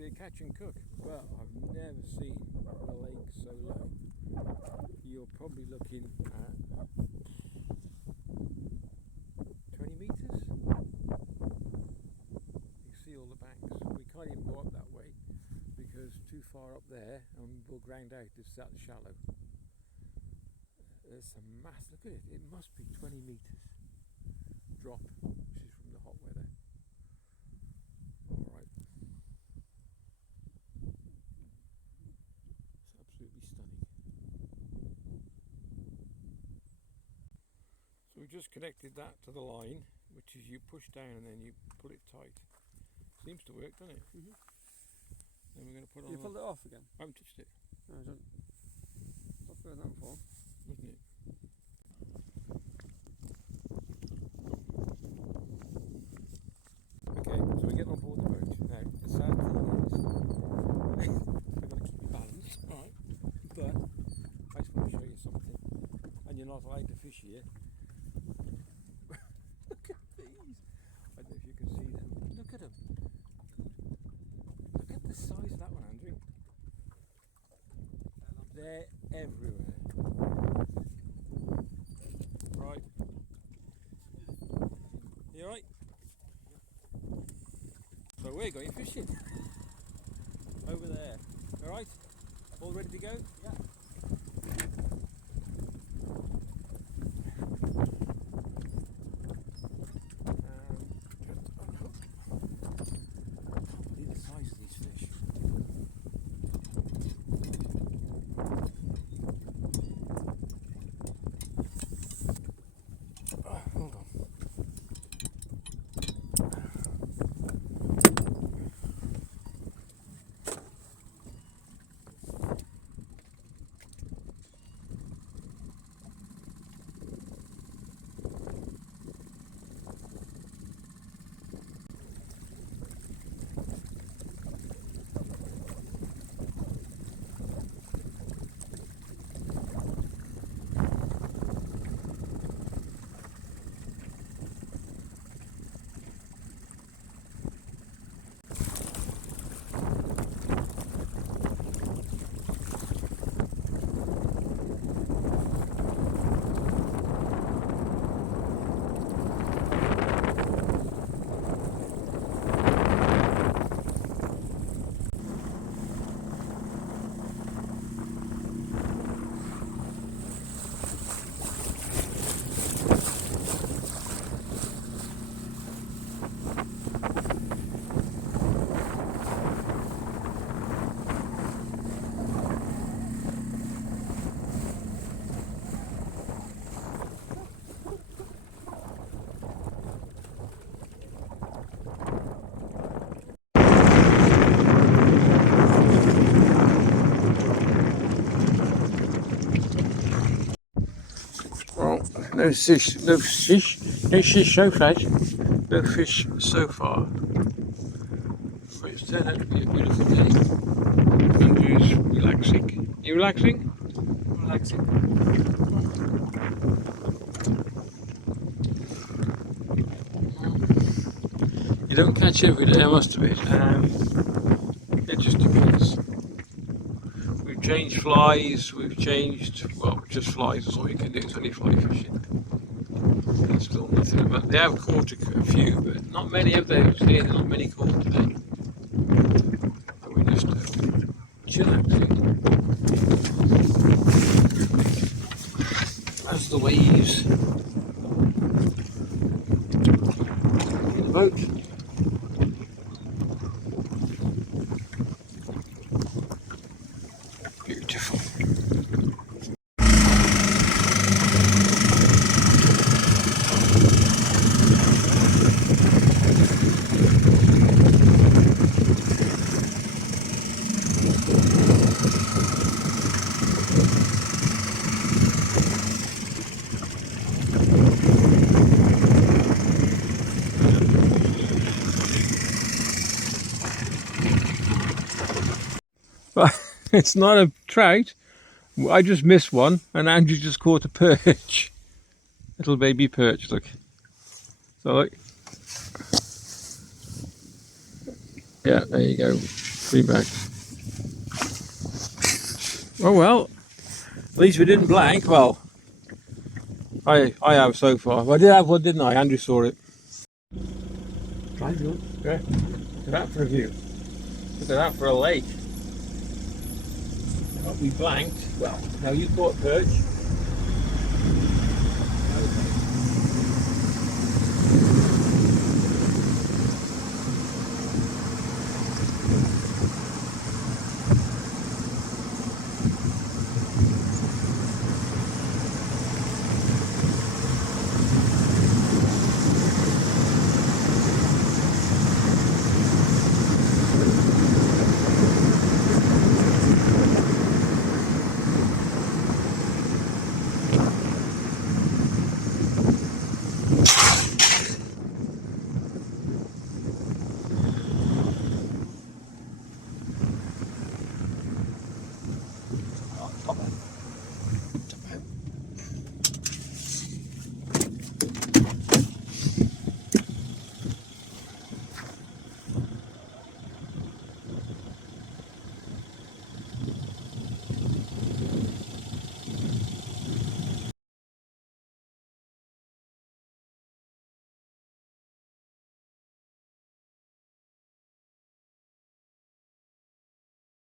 be a catch and cook, but I've never seen the lake so low. You're probably looking at 20 metres. You see all the banks. We can't even go up that way because too far up there and we'll ground out. It's that shallow. There's a mass. Look at it. It must be 20 metres drop, which is from the hot weather. All right. It's absolutely stunning. So we just connected that to the line, which is you push down and then you pull it tight. Seems to work, doesn't it? Mm-hmm. Then we're going to put on. You pulled it off again? I haven't touched it. No, I don't. I've heard that before. Wasn't it? Okay, so we get on board the boat. Now, the sad thing is, I've got to keep your balance, right? But I just want to show you something. And you're not allowed to fish here. Look at these. I don't know if you can see them. Look at them. Look at the size of that one, Andrew. They're everywhere. Right. You alright? So we're going fishing. Over there. Alright? All ready to go? Yeah. Just unhook. I can't believe the size of these fish. Hold on. Well, no fish so far. No fish so far. But it's turned out to be a beautiful day. Andrew's relaxing. You relaxing? Relaxing. You don't catch every day, I must admit. It just depends. We've changed flies, well, just flies is all you can do, it's only fly fishing. There's still nothing about. They have caught a few, but not many of those here, not many caught today. So we're just chillaxing as the waves in the boat. Beautiful. It's not a trout. I just missed one, and Andrew just caught a perch. Little baby perch, look. So look. Yeah, there you go. Bring back. Oh well, at least we didn't blank. Well, I have so far. Well, I did have one, didn't I? Andrew saw it. Try to look. Yeah. Look at that for a view. Look at that for a lake. Well, we blanked. Well, now you caught perch.